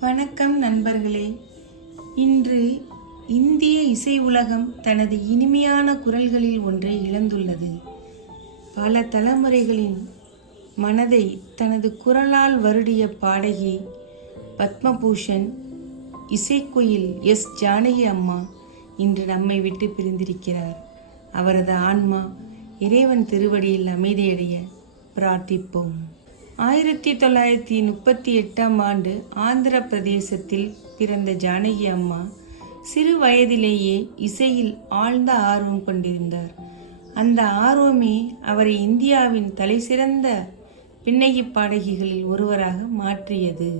வணக்கம் நண்பர்களே. இன்று இந்திய இசை உலகம் தனது இனிமையான குரல்களில் ஒன்றை இழந்துள்ளது. பல தலைமுறைகளின் மனதை தனது குரலால் வருடிய பாடகி பத்மபூஷன் இசைக்குயில் எஸ். ஜானகி அம்மா இன்று நம்மை விட்டு பிரிந்திருக்கிறார். அவரது ஆன்மா இறைவன் திருவடியில் அமைதியடைய பிரார்த்திப்போம். 1938 ஆந்திர பிரதேசத்தில் பிறந்த ஜானகி அம்மா சிறு வயதிலேயே இசையில் ஆழ்ந்த ஆர்வம் கொண்டிருந்தார். அந்த ஆர்வமே அவரை இந்தியாவின் தலைசிறந்த பின்னணி பாடகிகளில் ஒருவராக மாற்றியது.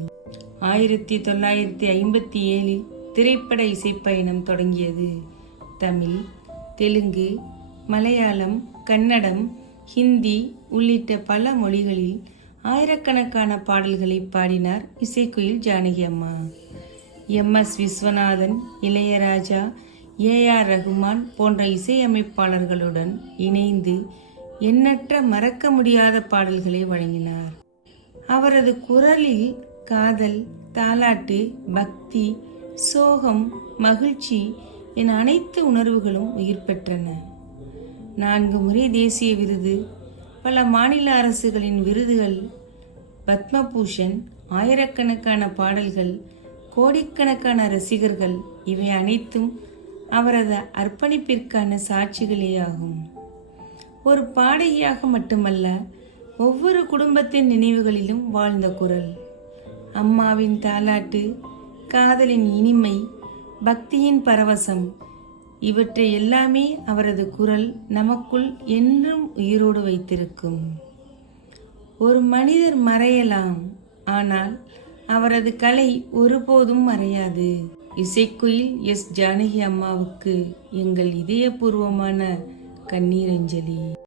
1957 திரைப்பட இசைப்பயணம் தொடங்கியது. தமிழ், தெலுங்கு, மலையாளம், கன்னடம், ஹிந்தி உள்ளிட்ட பல மொழிகளில் ஆயிரக்கணக்கான பாடல்களை பாடினார் இசைக்குயில் ஜானகி அம்மா. MS விஸ்வநாதன், இளையராஜா, AR ரகுமான் போன்ற இசையமைப்பாளர்களுடன் இணைந்து எண்ணற்ற மறக்க முடியாத பாடல்களை வழங்கினார். அவரது குரலில் காதல், தாலாட்டு, பக்தி, சோகம், மகிழ்ச்சி என அனைத்து உணர்வுகளும் உயிர் பெற்றன. 4 முறை தேசிய விருது, பல மாநில அரசுகளின் விருதுகள், பத்மபூஷன், ஆயிரக்கணக்கான பாடல்கள், கோடிக்கணக்கான ரசிகர்கள், இவை அனைத்தும் அவரது அர்ப்பணிப்பிற்கான சாட்சிகளேயாகும். ஒரு பாடகியாக மட்டுமல்ல, ஒவ்வொரு குடும்பத்தின் நினைவுகளிலும் வாழ்ந்த குரல். அம்மாவின் தாலாட்டு, காதலின் இனிமை, பக்தியின் பரவசம், இவற்றை எல்லாமே அவரது குரல் நமக்குள் என்றும் உயிரோடு வைத்திருக்கும். ஒரு மனிதர் மறையலாம், ஆனால் அவரது கலை ஒருபோதும் மறையாது. இசைக்குயில் எஸ். ஜானகி அம்மாவுக்கு எங்கள் இதயபூர்வமான கண்ணீரஞ்சலி.